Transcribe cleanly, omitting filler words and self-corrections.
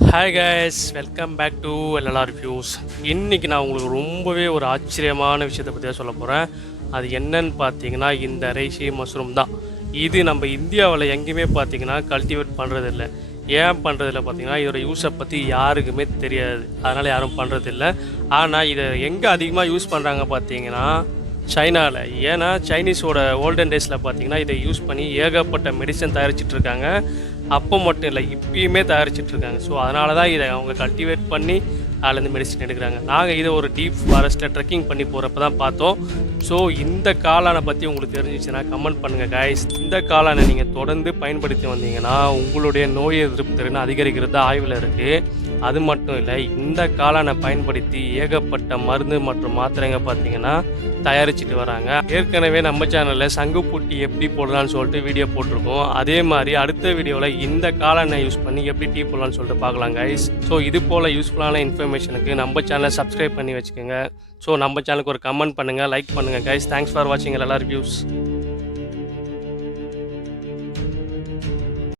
Hi guys, welcome back to LLR reviews. இன்றைக்கி நான் உங்களுக்கு ரொம்பவே ஒரு ஆச்சரியமான விஷயத்தை பற்றி தான் சொல்ல போகிறேன். அது என்னன்னு பார்த்தீங்கன்னா, இந்த reishi மஷ்ரூம் தான். இது நம்ம இந்தியாவில் எங்கேயுமே பார்த்தீங்கன்னா கல்டிவேட் பண்ணுறதில்ல. ஏன் பண்ணுறதில்ல பார்த்தீங்கன்னா, இதோட யூஸை பற்றி யாருக்குமே தெரியாது. அதனால் யாரும் பண்ணுறதில்ல. ஆனால் இதை எங்கே அதிகமாக யூஸ் பண்ணுறாங்க பார்த்தீங்கன்னா சைனாவில். ஏன்னா சைனீஸோட ஓல்டன் டேஸில் பார்த்தீங்கன்னா இதை யூஸ் பண்ணி ஏகப்பட்ட மெடிசன் தயாரிச்சிட்டு இருக்காங்க. அப்போ மட்டும் இல்லை, இப்பயுமே தயாரிச்சிட்டு இருக்காங்க. ஸோ அதனால தான் இதை அவங்க கல்டிவேட் பண்ணி அதுலேருந்து மெடிசன் எடுக்கிறாங்க. நாங்கள் இதை ஒரு டீப் ஃபாரஸ்ட்டில் ட்ரெக்கிங் பண்ணி போகிறப்ப தான் பார்த்தோம். ஸோ இந்த காளானை பற்றி உங்களுக்கு தெரிஞ்சிச்சுன்னா கமெண்ட் பண்ணுங்கள் கைஸ். இந்த காளானை நீங்கள் தொடர்ந்து பயன்படுத்தி வந்தீங்கன்னா உங்களுடைய நோய் எதிர்ப்பு திறன் அதிகரிக்கிறது ஆய்வில் இருக்குது. அது மட்டும் இல்லை, இந்த காளானை பயன்படுத்தி ஏகப்பட்ட மருந்து மற்றும் மாத்திரைங்க பார்த்தீங்கன்னா தயாரிச்சுட்டு வராங்க. ஏற்கனவே நம்ம சேனலில் சங்குப்பூட்டி எப்படி போடலான்னு சொல்லிட்டு வீடியோ போட்டிருக்கோம். அதே மாதிரி அடுத்த வீடியோவில் இந்த காளானை யூஸ் பண்ணி எப்படி டீ போடலான்னு சொல்லிட்டு பார்க்கலாம் கைஸ். ஸோ இது போல் யூஸ்ஃபுல்லான இன்ஃபர்மேஷனுக்கு நம்ம சேனலை சப்ஸ்கிரைப் பண்ணி வச்சுக்கோங்க. ஸோ நம்ம சேனலுக்கு ஒரு கமெண்ட் பண்ணுங்கள், லைக் பண்ணுங்கள் கைஸ். தேங்க்ஸ் ஃபார் வாட்சிங் எல்எல்ஆர் ரிவ்யூஸ்.